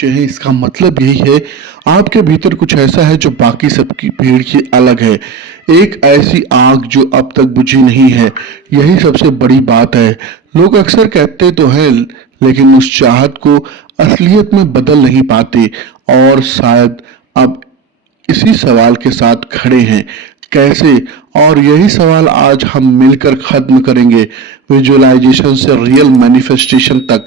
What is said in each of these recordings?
हैं, इसका मतलब यही है आपके भीतर कुछ ऐसा है जो बाकी सबकी भीड़ की अलग है। एक ऐसी आग जो अब तक बुझी नहीं है। यही सबसे बड़ी बात है। लोग अक्सर कहते तो हैं लेकिन उस चाहत को असलियत में बदल नहीं पाते। और शायद अब इसी सवाल के साथ खड़े हैं। कैसे? और यही सवाल आज हम मिलकर खत्म करेंगे। विजुअलाइजेशन से रियल मैनिफेस्टेशन तक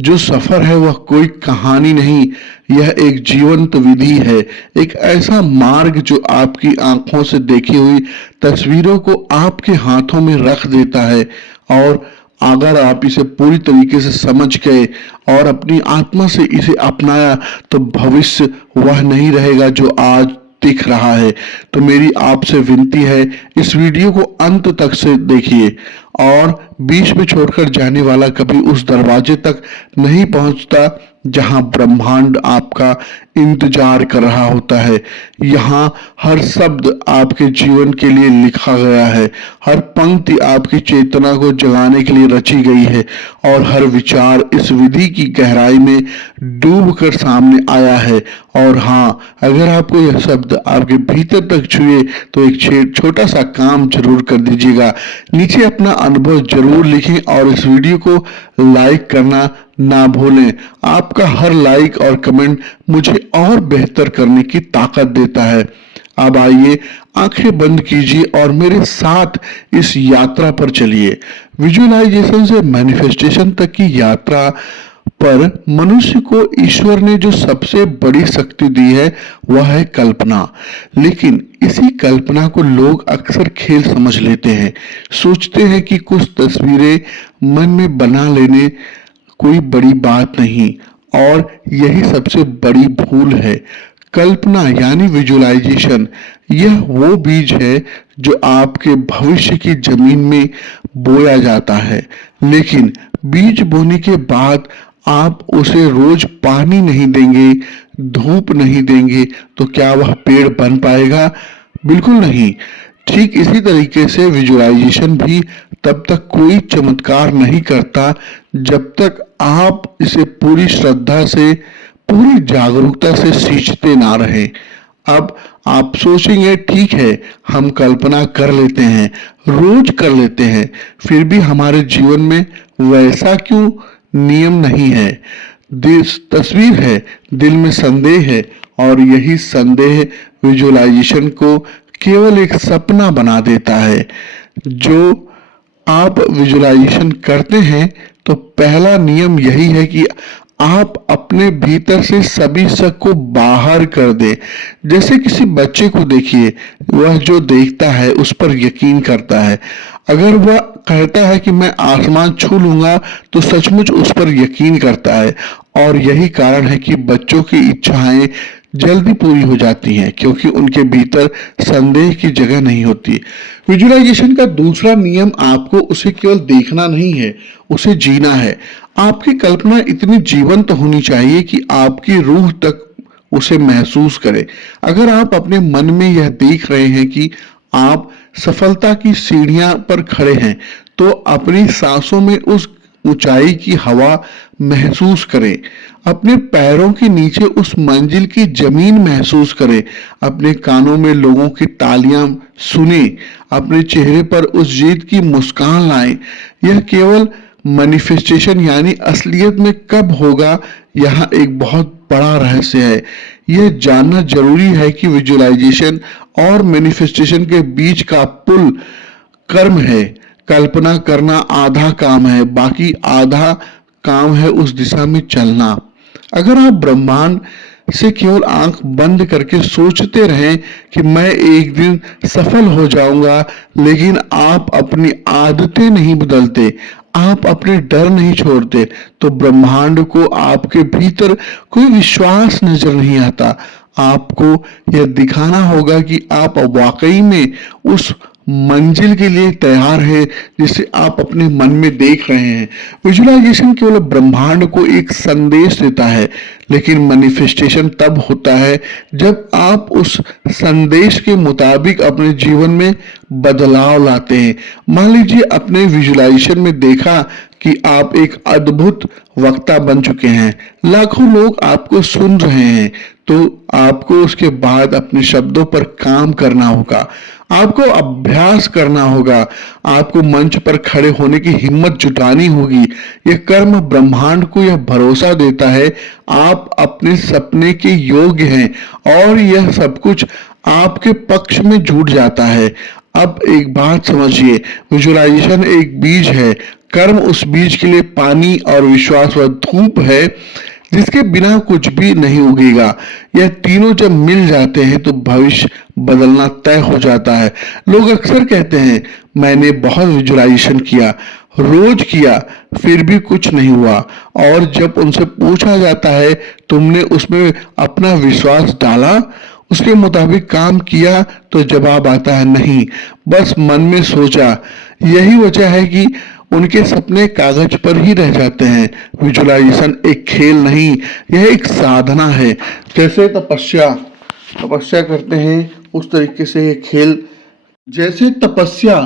जो सफर है वह कोई कहानी नहीं, यह एक जीवंत विधि है। एक ऐसा मार्ग जो आपकी आंखों से देखी हुई तस्वीरों को आपके हाथों में रख देता है। और अगर आप इसे पूरी तरीके से समझ गए और अपनी आत्मा से इसे अपनाया तो भविष्य वह नहीं रहेगा जो आज दिख रहा है। तो मेरी आपसे विनती है, इस वीडियो को अंत तक से देखिए और बीच में छोड़कर जाने वाला कभी उस दरवाजे तक नहीं पहुंचता जहां ब्रह्मांड आपका इंतजार कर रहा होता है। यहाँ हर शब्द आपके जीवन के लिए लिखा गया है, हर पंक्ति आपकी चेतना को जगाने के लिए रची गई है और हर विचार इस विधि की गहराई में डूब कर सामने आया है। और हाँ, अगर आपको यह शब्द आपके भीतर तक छुए तो एक छोटा सा काम जरूर कर दीजिएगा। नीचे अपना अनुभव जरूर लिखें और इस वीडियो को लाइक करना ना भूलें। आपका हर लाइक और कमेंट मुझे और बेहतर करने की ताकत देता है। अब आइए आंखें बंद कीजिए और मेरे साथ इस यात्रा पर चलिए। विजुअलाइजेशन से मैनिफेस्टेशन तक की यात्रा पर मनुष्य को ईश्वर ने जो सबसे बड़ी शक्ति दी है वह है कल्पना। लेकिन इसी कल्पना को लोग अक्सर खेल समझ लेते हैं। सोचते हैं कि कुछ तस्वीरें मन में बना लेने कोई बड़ी बात नहीं। और यही सबसे बड़ी भूल है। कल्पना यानी विजुअलाइजेशन यह वो बीज है जो आपके भविष्य की जमीन में बोया जाता है। लेकिन बीज बोने के बाद आप उसे रोज पानी नहीं देंगे, धूप नहीं देंगे तो क्या वह पेड़ बन पाएगा? बिल्कुल नहीं। ठीक इसी तरीके से विजुअलाइजेशन भी तब तक कोई चमत्कार नहीं करता जब तक आप इसे पूरी श्रद्धा से, पूरी जागरूकता से सींचते ना रहे। अब आप सोचेंगे ठीक है, हम कल्पना कर लेते हैं, रोज कर लेते हैं, फिर भी हमारे जीवन में वैसा क्यों? नियम नहीं है, तस्वीर है, दिल में संदेह है और यही संदेह विजुअलाइजेशन को केवल एक सपना बना देता है। जो आप विजुअलाइजेशन करते हैं तो पहला नियम यही है कि आप अपने भीतर से सभी शक को बाहर कर दें। जैसे किसी बच्चे को देखिए, वह जो देखता है उस पर यकीन करता है। अगर वह कहता है कि मैं आसमान छू लूंगा तो सचमुच उस पर यकीन करता है। और यही कारण है कि बच्चों की इच्छाएं जल्दी पूरी हो जाती हैं क्योंकि उनके भीतर संदेह की जगह नहीं होती। विजुअलाइजेशन का दूसरा नियम आपको उसे केवल देखना नहीं है, उसे जीना है। आपकी कल्पना इतनी जीवंत होनी चाहिए कि आपकी रूह तक उसे महसूस करे। अगर आप अपने मन में यह देख रहे हैं कि आप सफलता की सीढ़ियां पर खड़े हैं तो अपनी सांसों में उस ऊंचाई की हवा महसूस करें। अपने पैरों के नीचे उस मंजिल की जमीन महसूस करें। अपने कानों में लोगों की तालियां सुने। अपने चेहरे पर उस जीत की मुस्कान लाएं। यह केवल मैनिफेस्टेशन यानी असलियत में कब होगा, यहाँ एक बहुत बड़ा रहस्य है। यह जानना जरूरी है कि विजुअलाइजेशन और मैनिफेस्टेशन के बीच का पुल कर्म है। कल्पना करना आधा काम है, बाकी आधा काम है उस दिशा में चलना। अगर आप ब्रह्मांड से केवल आंख बंद करके सोचते रहें कि मैं एक दिन सफल हो जाऊंगा, लेकिन आप अपनी आदतें नहीं बदलते, आप अपने डर नहीं छोड़ते, तो ब्रह्मांड को आपके भीतर कोई विश्वास नजर नहीं आता। आपको यह दिखाना होगा कि आप वाकई में उस मंजिल के लिए तैयार है जिसे आप अपने मन में देख रहे हैं। विजुअलाइजेशन केवल ब्रह्मांड को एक संदेश देता है, लेकिन मैनिफेस्टेशन तब होता है जब आप उस संदेश के मुताबिक अपने जीवन में बदलाव लाते हैं। मान लीजिए अपने विजुअलाइजेशन में देखा कि आप एक अद्भुत वक्ता बन चुके हैं। लाखों लोग आपको सुन रहे हैं, तो आपको उसके बाद अपने शब्दों पर काम करना होगा। आपको अभ्यास करना होगा। आपको मंच पर खड़े होने की हिम्मत जुटानी होगी। यह कर्म ब्रह्मांड को यह भरोसा देता है आप अपने सपने के योग्य हैं, और यह सब कुछ आपके पक्ष में जुट जाता है। अब एक बात समझिए, विजुअलाइजेशन एक बीज है, कर्म उस बीज के लिए पानी और विश्वास व धूप है जिसके बिना कुछ भी नहीं उगेगा। यह तीनों जब मिल जाते हैं तो भविष्य बदलना तय हो जाता है। लोग अक्सर कहते हैं, मैंने बहुत विजुअलाइजेशन किया, रोज किया, फिर भी कुछ नहीं हुआ। और जब उनसे पूछा जाता है, तुमने उसमें अपना विश्वास डाला, उसके मुताबिक काम किया, तो जवाब आता है नहीं, बस मन में सोचा। यही वजह है कि उनके सपने कागज पर ही रह जाते हैं। विजुअलाइजेशन एक खेल नहीं, यह एक साधना है। जैसे तपस्या तपस्या करते हैं, उस तरीके से ये खेल। जैसे तपस्या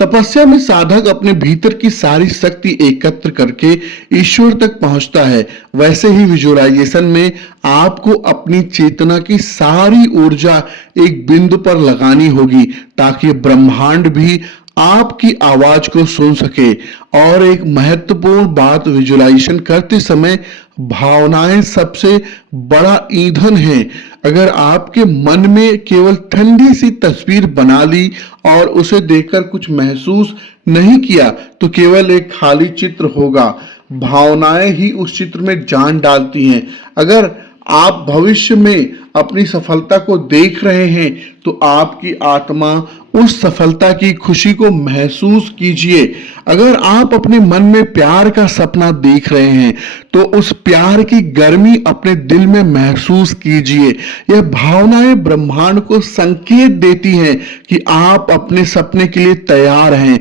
तपस्या में साधक अपने भीतर की सारी शक्ति एकत्र करके ईश्वर तक पहुंचता है, वैसे ही विजुअलाइजेशन में आपको अपनी चेतना की सारी ऊर्जा एक बिंदु पर लगानी होगी, ताकि ब्रह्मांड भी आपकी आवाज को सुन सके। और एक महत्वपूर्ण बात, विजुअलाइजेशन करते समय भावनाएं सबसे बड़ा ईंधन है। अगर आपके मन में केवल ठंडी सी तस्वीर बना ली और उसे देखकर कुछ महसूस नहीं किया, तो केवल एक खाली चित्र होगा। भावनाएं ही उस चित्र में जान डालती हैं। अगर आप भविष्य में अपनी सफलता को देख रहे हैं, तो आपकी आत्मा उस सफलता की खुशी को महसूस कीजिए। अगर आप अपने मन में प्यार का सपना देख रहे हैं, तो उस प्यार की गर्मी अपने दिल में महसूस कीजिए। यह भावनाएं ब्रह्मांड को संकेत देती हैं कि आप अपने सपने के लिए तैयार हैं।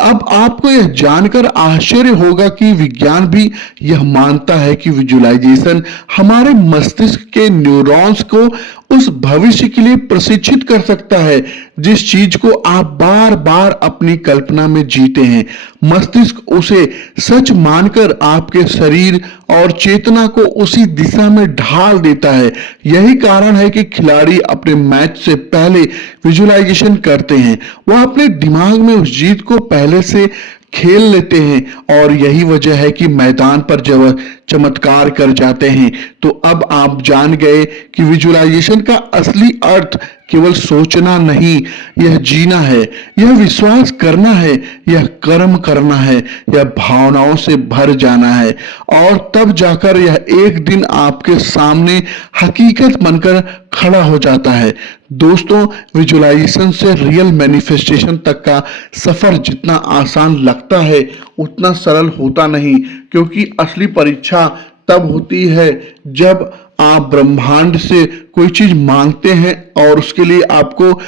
अब आपको यह जानकर आश्चर्य होगा कि विज्ञान भी यह मानता है कि विजुअलाइजेशन हमारे मस्तिष्क के न्यूरॉन्स को उस भविष्य के लिए प्रशिक्षित कर सकता है जिस चीज को आप बार बार अपनी कल्पना में जीते हैं। मस्तिष्क उसे सच मानकर आपके शरीर और चेतना को उसी दिशा में ढाल देता है। यही कारण है कि खिलाड़ी अपने मैच से पहले विजुअलाइजेशन करते हैं। वह अपने दिमाग में उस जीत को पहले से खेल लेते हैं, और यही वजह है कि मैदान पर जब चमत्कार कर जाते हैं। तो अब आप जान गए कि विजुअलाइजेशन का असली अर्थ केवल सोचना नहीं, यह जीना है, यह विश्वास करना है, यह कर्म करना है, यह भावनाओं से भर जाना है, और तब जाकर यह एक दिन आपके सामने हकीकत बनकर खड़ा हो जाता है। दोस्तों, विजुअलाइजेशन से रियल मैनिफेस्टेशन तक का सफर जितना आसान लगता है, उतना सरल होता नहीं, क्योंकि असली परीक्षा तब होती है जब आप ब्रह्मांड से कोई चीज मांगते हैं और उसके लिए आपको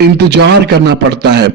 इंतजार करना पड़ता है।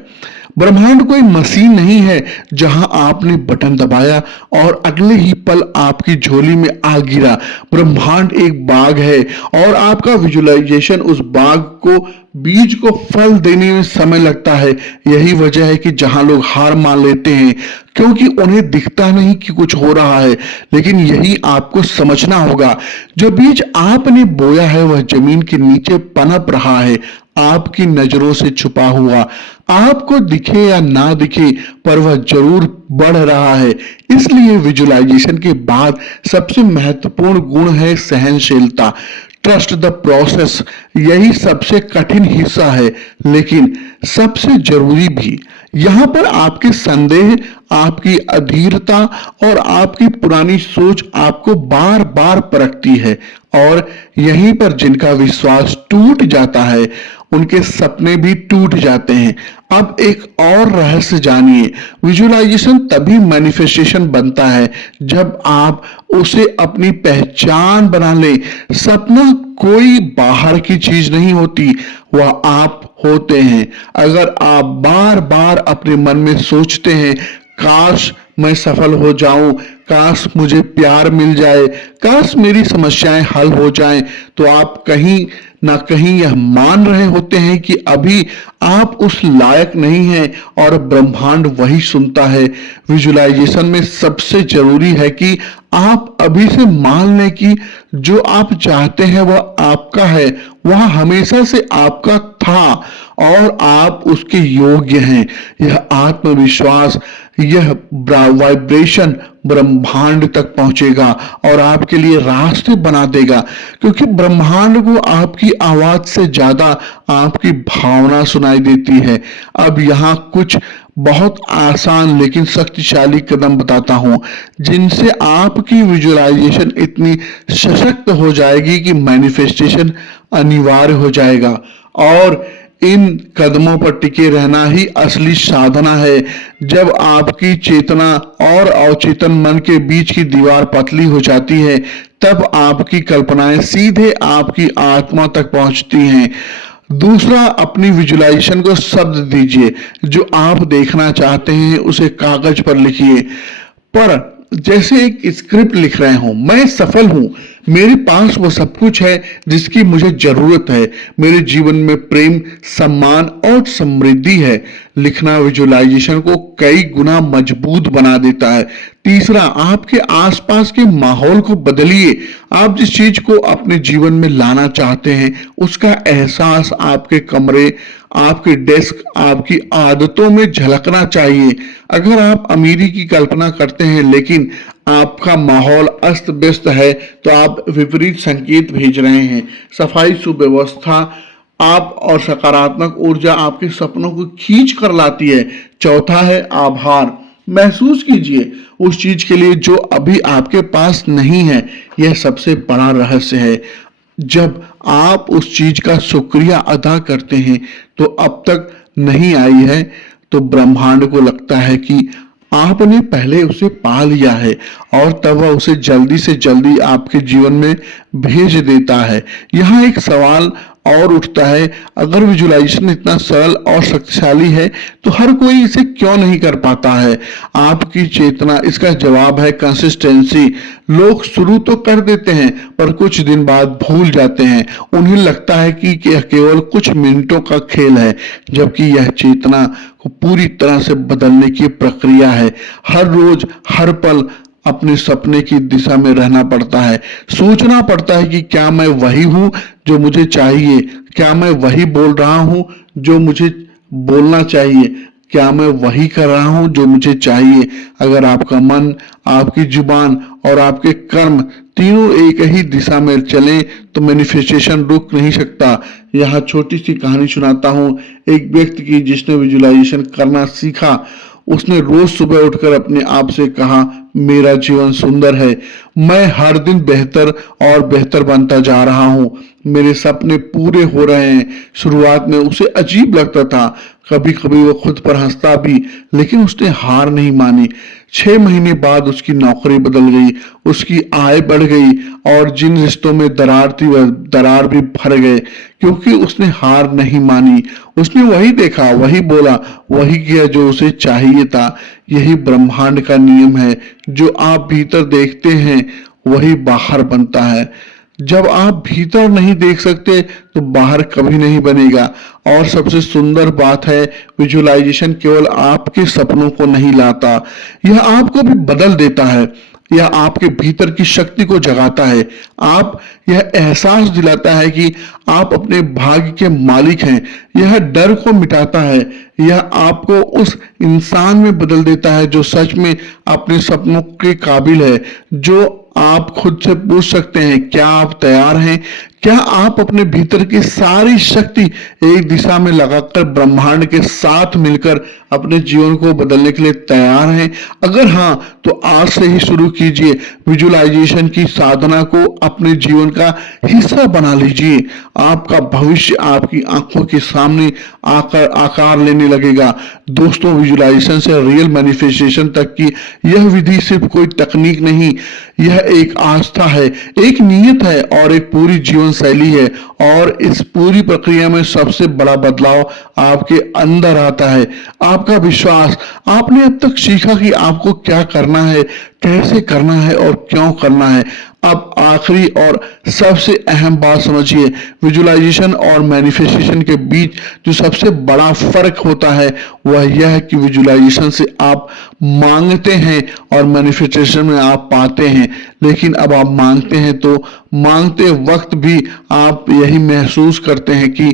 ब्रह्मांड कोई मशीन नहीं है जहां आपने बटन दबाया और अगले ही पल आपकी झोली में आ गिरा। ब्रह्मांड एक बाग है, और आपका विजुअलाइजेशन उस बाग को बीज को फल देने में समय लगता है। यही वजह है कि जहां लोग हार मान लेते हैं, क्योंकि उन्हें दिखता नहीं कि कुछ हो रहा है। लेकिन यही आपको समझना होगा, जो बीज आपने बोया है वह जमीन के नीचे पनप रहा है, आपकी नजरों से छुपा हुआ। आपको दिखे या ना दिखे, पर वह जरूर बढ़ रहा है। इसलिए विजुअलाइजेशन के बाद सबसे महत्वपूर्ण गुण है सहनशीलता। Trust the process. यही सबसे कठिन हिस्सा है, लेकिन सबसे जरूरी भी। यहां पर आपके संदेह, आपकी अधीरता और आपकी पुरानी सोच आपको बार बार परखती है, और यहीं पर जिनका विश्वास टूट जाता है, उनके सपने भी टूट जाते हैं। अब एक और रहस्य जानिए, विजुअलाइजेशन तभी मैनिफेस्टेशन बनता है जब आप उसे अपनी पहचान बना ले। सपना कोई बाहर की चीज नहीं होती, वह आप होते हैं। अगर आप बार बार अपने मन में सोचते हैं, काश मैं सफल हो जाऊं, काश मुझे प्यार मिल जाए, काश मेरी समस्याएं हल हो जाएं, तो आप कहीं ना कहीं यह मान रहे होते हैं कि अभी आप उस लायक नहीं हैं और ब्रह्मांड वही सुनता है। विजुलाइजेशन में सबसे जरूरी है कि आप अभी से मान लें कि जो आप चाहते हैं वह आपका है, वह हमेशा से आपका था और आप उसके योग्य हैं। यह आत्मविश्वास, यह वाइब्रेशन ब्रह्मांड तक पहुंचेगा और आपके लिए रास्ते बना देगा, क्योंकि ब्रह्मांड को आपकी आवाज से ज्यादा आपकी भावना सुनाई देती है। अब यहाँ कुछ बहुत आसान लेकिन शक्तिशाली कदम बताता हूं, जिनसे आपकी विजुअलाइजेशन इतनी सशक्त हो जाएगी कि मैनिफेस्टेशन अनिवार्य हो जाएगा। और इन कदमों पर टिके रहना ही असली साधना है। जब आपकी चेतना और अवचेतन मन के बीच की दीवार पतली हो जाती है, तब आपकी कल्पनाएं सीधे आपकी आत्मा तक पहुंचती हैं। दूसरा, अपनी विजुलाइजेशन को शब्द दीजिए। जो आप देखना चाहते हैं उसे कागज पर लिखिए, पर जैसे एक स्क्रिप्ट लिख रहे हो। मैं सफल हूं, मेरे पास वो सब कुछ है जिसकी मुझे जरूरत है, मेरे जीवन में प्रेम, सम्मान और समृद्धि है। लिखना विजुअलाइजेशन को कई गुना मजबूत बना देता है। तीसरा, आपके आसपास के माहौल को बदलिए। आप जिस चीज को अपने जीवन में लाना चाहते हैं उसका एहसास आपके कमरे, आपके डेस्क, आपकी आदतों में झलकना चाहिए। अगर आप अमीरी की कल्पना करते हैं लेकिन आपका माहौल अस्त व्यस्त है, तो आप विपरीत संकेत भेज रहे हैं। सफाई, सुव्यवस्था आप और सकारात्मक ऊर्जा आपके सपनों को खींच कर लाती है। चौथा है आभार। महसूस कीजिए उस चीज के लिए जो अभी आपके पास नहीं है। यह सबसे बड़ा रहस्य है। जब आप उस चीज का शुक्रिया अदा करते हैं तो अब तक नहीं आई है, तो ब्रह्मांड को लगता है कि आपने पहले उसे पा लिया है और तब वह उसे जल्दी से जल्दी आपके जीवन में भेज देता है। यहाँ एक सवाल और उठता है, अगर विजुअलाइजेशन इतना सरल और शक्तिशाली है तो हर कोई इसे क्यों नहीं कर पाता है? आपकी चेतना इसका जवाब है कंसिस्टेंसी। लोग शुरू तो कर देते हैं पर कुछ दिन बाद भूल जाते हैं। उन्हें लगता है कि यह केवल कुछ मिनटों का खेल है, जबकि यह चेतना को पूरी तरह से बदलने की प्रक्रिया है। हर रोज, हर पल अपने सपने की दिशा में रहना पड़ता है। सोचना पड़ता है कि क्या मैं वही हूं जो मुझे चाहिए? क्या मैं वही बोल रहा हूं जो मुझे बोलना चाहिए? क्या मैं वही कर रहा हूं जो मुझे चाहिए? अगर आपका मन, आपकी जुबान और आपके कर्म तीनों एक ही दिशा में चले तो मैनिफेस्टेशन रुक नहीं सकता। यहाँ छोटी सी कहानी सुनाता हूँ, एक व्यक्ति की जिसने विजुअलाइजेशन करना सीखा। उसने रोज सुबह उठकर अपने आप से कहा, मेरा जीवन सुंदर है, मैं हर दिन बेहतर और बेहतर बनता जा रहा हूं, मेरे सपने पूरे हो रहे हैं। शुरुआत में उसे अजीब लगता था, कभी कभी वो खुद पर हंसता भी, लेकिन उसने हार नहीं मानी। 6 महीने बाद उसकी नौकरी बदल गई, उसकी आय बढ़ गई और जिन रिश्तों में दरार थी वह दरार भी भर गए, क्योंकि उसने हार नहीं मानी। उसने वही देखा, वही बोला, वही किया जो उसे चाहिए था। यही ब्रह्मांड का नियम है, जो आप भीतर देखते हैं वही बाहर बनता है। जब आप भीतर नहीं देख सकते तो बाहर कभी नहीं बनेगा। और सबसे सुंदर बात है, विजुअलाइजेशन केवल आपके सपनों को नहीं लाता, यह आपको भी बदल देता है। यह आपके भीतर की शक्ति को जगाता है। आप यह एहसास दिलाता है कि आप अपने भाग्य के मालिक हैं। यह डर को मिटाता है। यह आपको उस इंसान में बदल देता है जो सच में अपने सपनों के काबिल है। जो आप खुद से पूछ सकते हैं, क्या आप तैयार हैं? क्या आप अपने भीतर की सारी शक्ति एक दिशा में लगाकर ब्रह्मांड के साथ मिलकर अपने जीवन को बदलने के लिए तैयार हैं? अगर हाँ, तो आज से ही शुरू कीजिए। विजुअलाइजेशन की साधना को अपने जीवन का हिस्सा बना लीजिए। आपका भविष्य आपकी आंखों के सामने आकार लेने लगेगा। दोस्तों, विजुअलाइजेशन से रियल मैनिफेस्टेशन तक की यह विधि सिर्फ कोई तकनीक नहीं, यह एक आस्था है, एक नीयत है और एक पूरी जीवन शैली है। और इस पूरी प्रक्रिया में सबसे बड़ा बदलाव आपके अंदर आता है, आपका विश्वास। आपने अब तक सीखा कि आपको क्या करना है, कैसे करना है और क्यों करना है। अब आखिरी और सबसे अहम बात समझिए, विजुअलाइजेशन और मैनिफेस्टेशन के बीच जो सबसे बड़ा फर्क होता है वह यह है कि विजुअलाइजेशन से आप मांगते हैं और मैनिफेस्टेशन में आप पाते हैं। लेकिन अब आप मांगते हैं तो मांगते वक्त भी आप यही महसूस करते हैं कि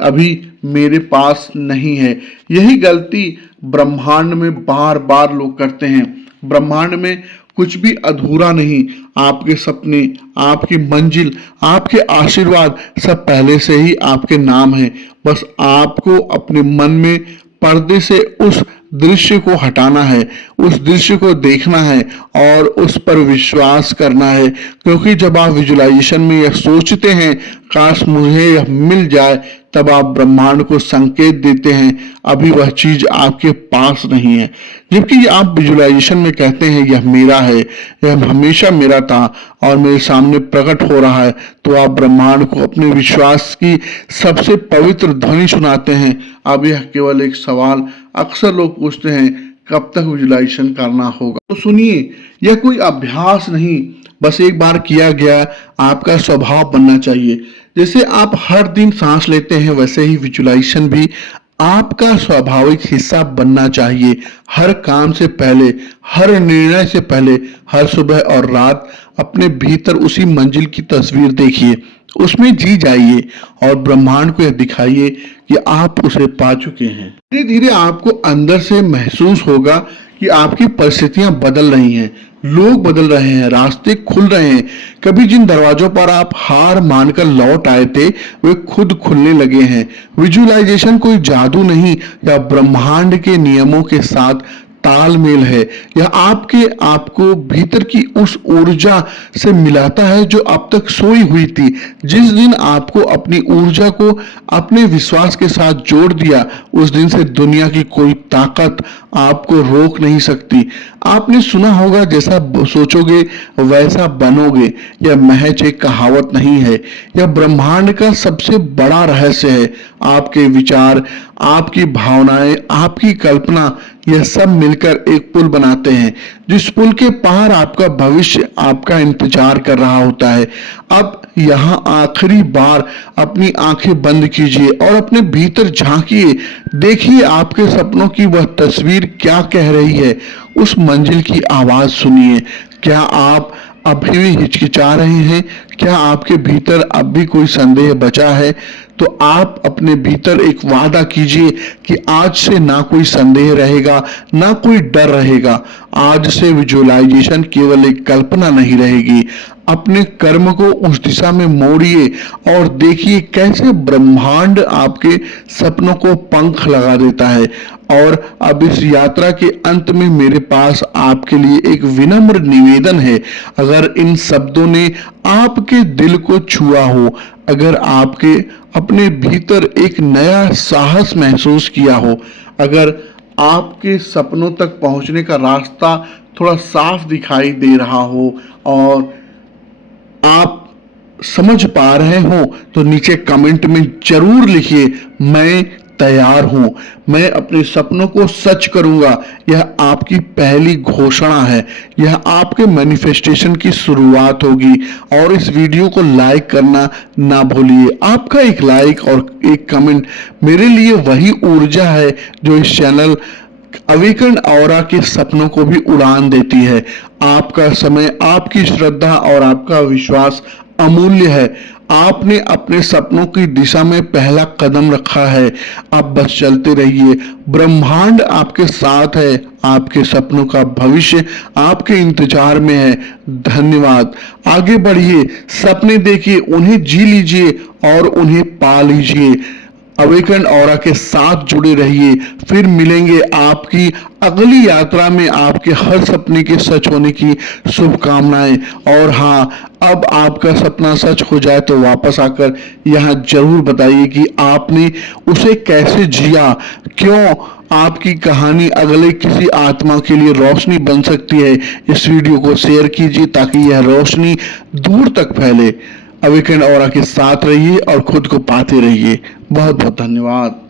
अभी मेरे पास नहीं है। यही गलती ब्रह्मांड में बार बार लोग करते हैं। ब्रह्मांड में कुछ भी अधूरा नहीं। आपके सपने, आपकी मंजिल, आपके आशीर्वाद सब पहले से ही आपके नाम है। बस आपको अपने मन में पर्दे से उस दृश्य को हटाना है, उस दृश्य को देखना है और उस पर विश्वास करना है। क्योंकि जब आप विजुअलाइजेशन में यह सोचते हैं काश मुझे यह मिल जाए, तब आप ब्रह्मांड को संकेत देते हैं अभी वह चीज आपके पास नहीं है। जबकि आप विजुअलाइजेशन में कहते हैं यह मेरा है, यह हमेशा मेरा था और मेरे सामने प्रकट हो रहा है, तो आप ब्रह्मांड को अपने विश्वास की सबसे पवित्र ध्वनि सुनाते हैं। अब यह केवल एक सवाल अक्सर लोग पूछते हैं, कब तक विजुअलाइजेशन करना होगा? तो सुनिए, यह कोई अभ्यास नहीं, बस एक बार किया गया आपका स्वभाव बनना चाहिए। जैसे आप हर दिन सांस लेते हैं वैसे ही विजुअलाइजेशन भी आपका स्वाभाविक हिस्सा बनना चाहिए। हर काम से पहले, हर निर्णय से पहले, हर सुबह और रात अपने भीतर उसी मंजिल की तस्वीर देखिए, उसमें जी जाइए और ब्रह्मांड को यह दिखाइए कि आप उसे पा चुके हैं। धीरे धीरे आपको अंदर से महसूस होगा कि आपकी परिस्थितियां बदल रही हैं, लोग बदल रहे हैं, रास्ते खुल रहे हैं। कभी जिन दरवाजों पर आप हार मानकर लौट आए थे वे खुद खुलने लगे हैं। विजुअलाइजेशन कोई जादू नहीं या ब्रह्मांड के नियमों के साथ तालमेल है। यह आपको भीतर की उस ऊर्जा से मिलाता है जो अब तक सोई हुई थी। जिस दिन आपको अपनी ऊर्जा को अपने विश्वास के साथ जोड़ दिया, उस दिन से दुनिया की कोई ताकत आपको रोक नहीं सकती। आपने सुना होगा, जैसा सोचोगे वैसा बनोगे। यह महज एक कहावत नहीं है, यह ब्रह्मांड का सबसे बड़ा रहस्य है। आपके विचार, आपकी भावनाएं, आपकी कल्पना, यह सब मिलकर एक पुल बनाते हैं, जिस पुल के पार आपका भविष्य आपका इंतजार कर रहा होता है। अब यहाँ आखिरी बार अपनी आंखें बंद कीजिए और अपने भीतर झांकिए। देखिए आपके सपनों की वह तस्वीर क्या कह रही है। उस मंजिल की आवाज सुनिए। क्या आप अभी भी हिचकिचा रहे हैं? क्या आपके भीतर अब भी कोई संदेह बचा है? तो आप अपने भीतर एक वादा कीजिए कि आज से ना कोई संदेह रहेगा, ना कोई डर रहेगा। आज से विजुअलाइजेशन केवल एक कल्पना नहीं रहेगी। अपने कर्म को उस दिशा में मोड़िए और देखिए कैसे ब्रह्मांड आपके सपनों को पंख लगा देता है। और अब इस यात्रा के अंत में मेरे पास आपके लिए एक विनम्र निवेदन है। अगर इन शब्दों ने आपके दिल को छुआ हो, अगर आपके अपने भीतर एक नया साहस महसूस किया हो, अगर आपके सपनों तक पहुंचने का रास्ता थोड़ा साफ दिखाई दे रहा हो और आप समझ पा रहे हो, तो नीचे कमेंट में जरूर लिखिए, मैं तैयार हूं, मैं अपने सपनों को सच करूंगा। यह आपकी पहली घोषणा है, यह आपके मैनिफेस्टेशन की शुरुआत होगी। और इस वीडियो को लाइक करना ना भूलिए। आपका एक लाइक और एक कमेंट मेरे लिए वही ऊर्जा है जो इस चैनल अवेकन ऑरा के सपनों को भी उड़ान देती है। आपका समय, आपकी श्रद्धा और आपका विश्वास अमूल्य है। आपने अपने सपनों की दिशा में पहला कदम रखा है। अब बस चलते रहिए, ब्रह्मांड आपके साथ है। आपके सपनों का भविष्य आपके इंतजार में है। धन्यवाद। आगे बढ़िए, सपने देखिए, उन्हें जी लीजिए और उन्हें पा लीजिए। अवेकन ऑरा के साथ जुड़े रहिए। फिर मिलेंगे आपकी अगली यात्रा में। आपके हर सपने के सच होने की शुभकामनाएं। और हाँ, अब आपका सपना सच हो जाए तो वापस आकर यहाँ जरूर बताइए कि आपने उसे कैसे जिया। क्यों आपकी कहानी अगले किसी आत्मा के लिए रोशनी बन सकती है। इस वीडियो को शेयर कीजिए ताकि यह रोशनी दूर तक फैले। अवेकन ऑरा के साथ रहिए और खुद को पाते रहिए। बहुत बहुत धन्यवाद।